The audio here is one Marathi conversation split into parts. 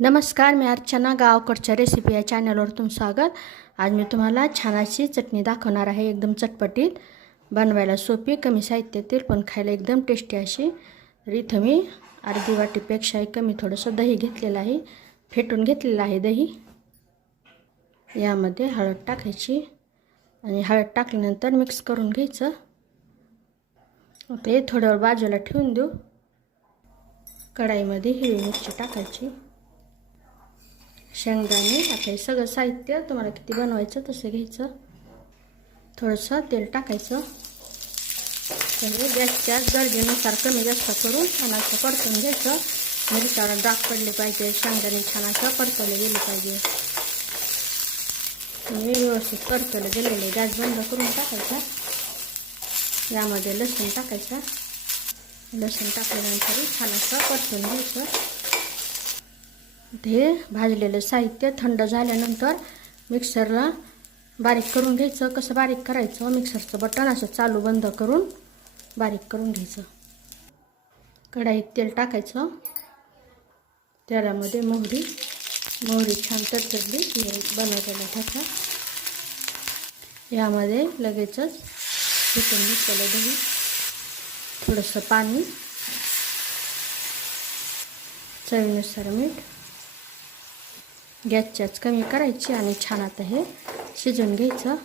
नमस्कार, मी अर्चना गावकडच्या रेसिपी या चॅनलवर तुमचं स्वागत. आज मी तुम्हाला छान अशी चटणी दाखवणार आहे. एकदम चटपटीत, बनवायला सोपी, कमी साहित्यातील पण खायला एकदम टेस्टी अशी. तर इथं मी अर्धी वाटीपेक्षाही कमी थोडंसं दही घेतलेलं आहे, फेटून घेतलेलं आहे दही. यामध्ये हळद टाकायची आणि हळद टाकल्यानंतर मिक्स करून घ्यायचं. ते थोड्या वेळ बाजूला ठेवून देऊ. कढाईमध्ये हिरवी मिरची टाकायची, शेंगदाणे. आता हे सगळं साहित्य तुम्हाला किती बनवायचं तसं घ्यायचं. थोडंसं तेल टाकायचं. तर गॅसच्या गरजेनुसार कमी जास्त करून छान असं परतून घ्यायचं. मिरच्याला डाग पडले पाहिजे, शेंगदाणे छान असं परतवले गेले पाहिजे. हे व्यवस्थित परतवलं गेलेले गॅस बंद करून टाकायचा. यामध्ये लसूण टाकायचा. लसूण टाकल्यानंतर छान असं परतून घ्यायचं. हे भाजलेलं साहित्य थंड झाल्यानंतर मिक्सरला बारीक करून घ्यायचं. कसं बारीक करायचं, मिक्सरचं बटन असं चालू बंद करून बारीक करून घ्यायचं. कढाईत तेल टाकायचं. तेलामध्ये मोहरी छान तडतडली की बनवलेला टाका. यामध्ये लगेचच फेटून घेतलेलं दही, थोडंसं पाणी, चवीनुसार मीठ. गॅसच्याच कमी करायची आणि छान आता हे शिजून घ्यायचं.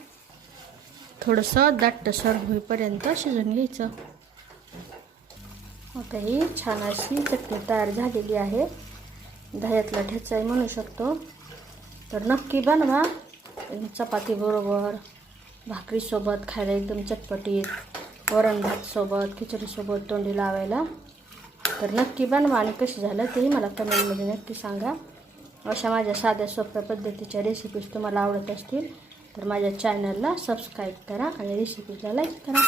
थोडंसं दाटसर होईपर्यंत शिजून घ्यायचं. आता ही छान अशी चटणी तयार झालेली आहे. दह्यातला ठेचाही म्हणू शकतो. तर नक्की बनवा. चपाती बरोबर, भाकरीसोबत खायला एकदम चटपटीत, वरण भातसोबत, खिचडीसोबत तोंडी लावायला. तर नक्की बनवा आणि कशी झालं तेही मला कमेंटमध्ये नक्की सांगा. अशा माझ्या साध्या सोप्या पद्धतीच्या रेसिपीज तुम्हाला आवडत असतील तर माझ्या चॅनलला सबस्क्राईब करा आणि रेसिपीला लाईक करा.